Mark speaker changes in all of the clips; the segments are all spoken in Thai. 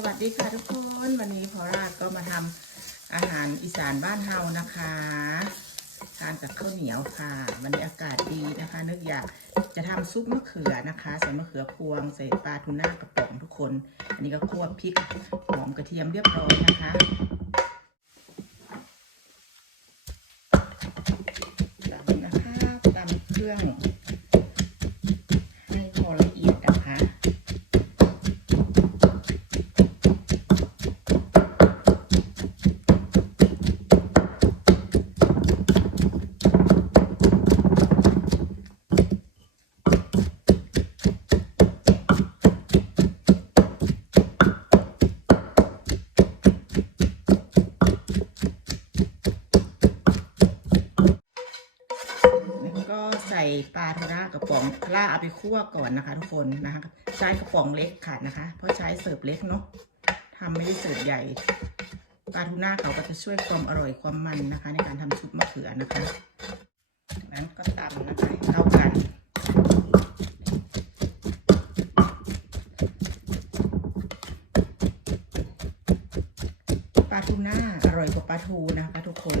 Speaker 1: สวัสดีค่ะทุกคนวันนี้พอราดก็มาทำอาหารอีสานบ้านเฮานะคะทานกับข้าวเหนียวค่ะ วันนี้อากาศดีนะคะ นึกอยากจะทำซุปมะเขือนะคะใส่มะเขือพวงใส่ปลาทูน่ากระป๋องทุกคน อันนี้ก็คั่วพริกหอมกระเทียมเรียบร้อยนะคะ ปลาทูน่ากระป๋องปลาเอาไปคั่วก่อนนะคะ ทุกคนนะคะใช้กระป๋องเล็กค่ะนะคะ เพราะใช้เสิร์ฟเล็กเนาะทำไม่ได้เสิร์ฟใหญ่ปลาทูน่าเขาก็จะช่วยความอร่อยความมันนะคะ ในการทำซุปมะเขือนะคะนั้นก็ตำนะคะเข้ากันปลาทูน่าอร่อยกว่าปลาทูนะคะ ทุกคน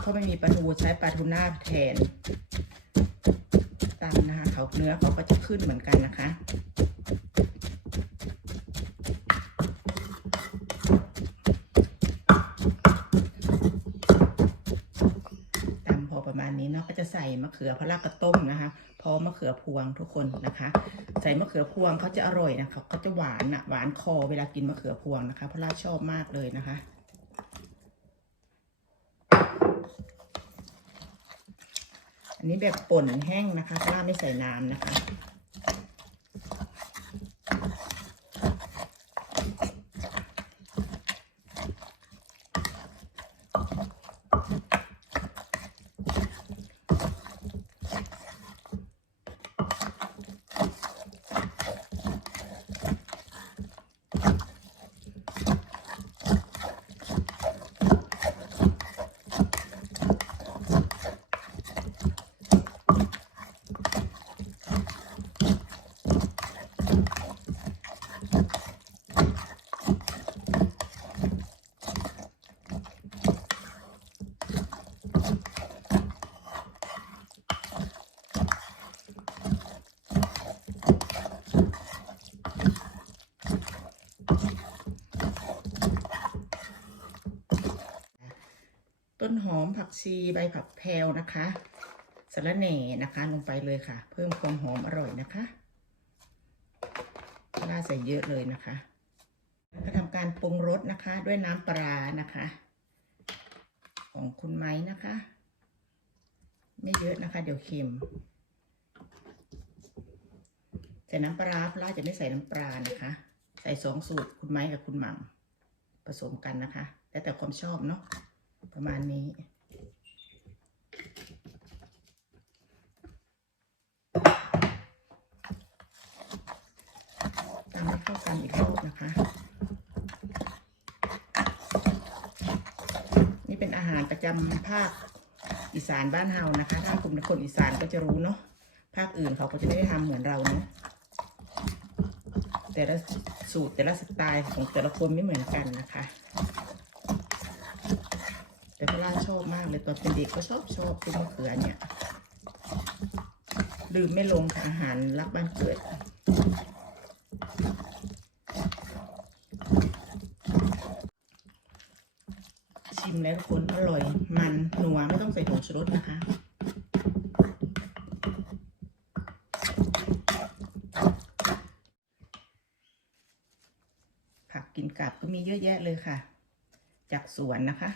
Speaker 1: เพราะไม่มีปลาทูใช้ปลาทูน่าแทน ตำนะคะเขาเนื้อเขาก็จะขึ้นเหมือนกันนะคะตำพอประมาณนี้เนาะก็จะใส่มะเขือพะรากกระต้มนะคะ พร้อมมะเขือพวงทุกคนนะคะ ใส่มะเขือพวงเขาจะอร่อยนะคะเขาจะหวานอะหวานคอเวลากินมะเขือพวงนะคะพระล่าชอบมากเลยนะคะ อันนี้แบบป่นแห้งนะคะ ราไม่ใส่น้ำนะคะ ต้นหอมผักชีใบผักแพรวนะคะสะระแหน่นะคะลงไปเลยค่ะ เพิ่มความหอมอร่อยนะคะล่าใส่เยอะเลยนะคะก็ทำการปรุงรสนะคะ ด้วยน้ำปลานะคะ ของคุณไม้นะคะ ไม่เยอะนะคะ เดี๋ยวเค็มใส่น้ำปลาปลาจะไม่ใส่น้ำปลานะคะ ใส่สองสูตรคุณไม้กับคุณหม่ำผสมกันนะคะ แล้วแต่ความชอบเนาะ ประมาณนี้ ตามให้เข้ากันอีกรอบนะคะ นี่เป็นอาหารประจำภาคอีสานบ้านเฮานะคะ ถ้ากลุ่มคนอีสานก็จะรู้เนาะ ภาคอื่นเขาก็จะไม่ได้ทำเหมือนเราเนาะ แต่ละสูตรแต่ละสไตล์ของแต่ละคนไม่เหมือนกันนะคะ ชอบมากเลยตอนเป็นเด็กก็ชอบชอบเป็นมะเขือเนี่ยลืมไม่ลงค่ะอาหารรักบ้านเกิดชิมแล้วคนอร่อยมันหนัวไม่ต้องใส่ผงชูรสนะคะผักกินกับก็มีเยอะแยะเลยค่ะ จากสวนนะคะ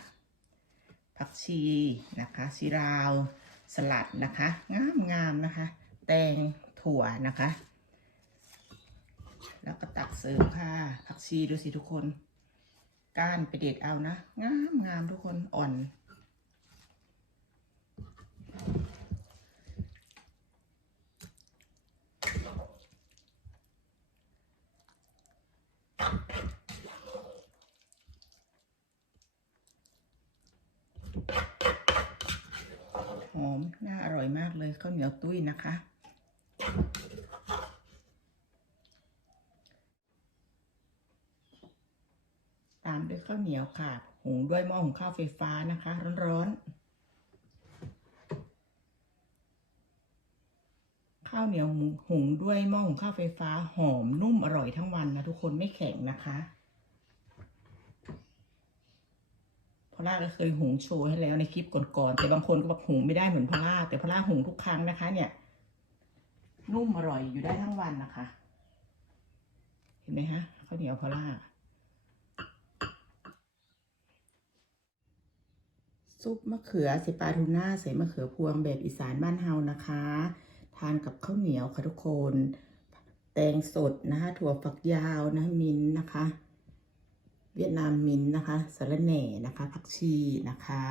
Speaker 1: ผักชีนะคะชีราว สลัดนะคะ งามงามนะคะ แตงถั่วนะคะ แล้วก็ตักเสิร์ฟค่ะ ผักชีดูสิทุกคน ก้านไปเด็ดเอานะ งามงามทุกคนอ่อน หอม น่าอร่อยมากเลยข้าวเหนียวตุ้ยนะคะ ตามด้วยข้าวเหนียวค่ะ หุงด้วยหม้อหุงข้าวไฟฟ้านะคะ ร้อนๆ ข้าวเหนียวหุงหุงด้วยหม้อหุงข้าวไฟฟ้าหอมนุ่มอร่อยทั้งวันนะทุกคนไม่แข็งนะคะ พอล่าก็เคยหุงโชว์ให้แล้วในคลิปก่อนๆแต่บางคนก็บอกหุงไม่ได้เหมือนพอล่าแต่พอล่าหุงทุกครั้งนะคะ เนี่ยนุ่มอร่อยอยู่ได้ทั้งวันนะคะ เห็นไหมฮะข้าวเหนียวพอล่าซุปมะเขือใส่ปลาทูน่าใส่มะเขือพวงแบบอีสานบ้านเฮานะคะ ทานกับข้าวเหนียวค่ะทุกคน แตงสดนะคะถั่วฝักยาวนะมินนะคะ เวียดนามมินนะคะสะระแหน่นะคะผักชีนะคะ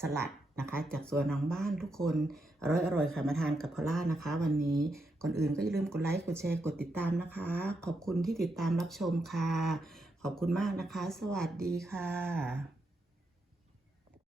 Speaker 1: สลัดนะคะจากสวนหลังบ้านทุกคนอร่อยอร่อยค่ะมาทานกับพอล่านะคะ วันนี้ก่อนอื่นก็อย่าลืมกดไลค์กดแชร์กดติดตามนะคะ ขอบคุณที่ติดตามรับชมค่ะ ขอบคุณมากนะคะ สวัสดีค่ะ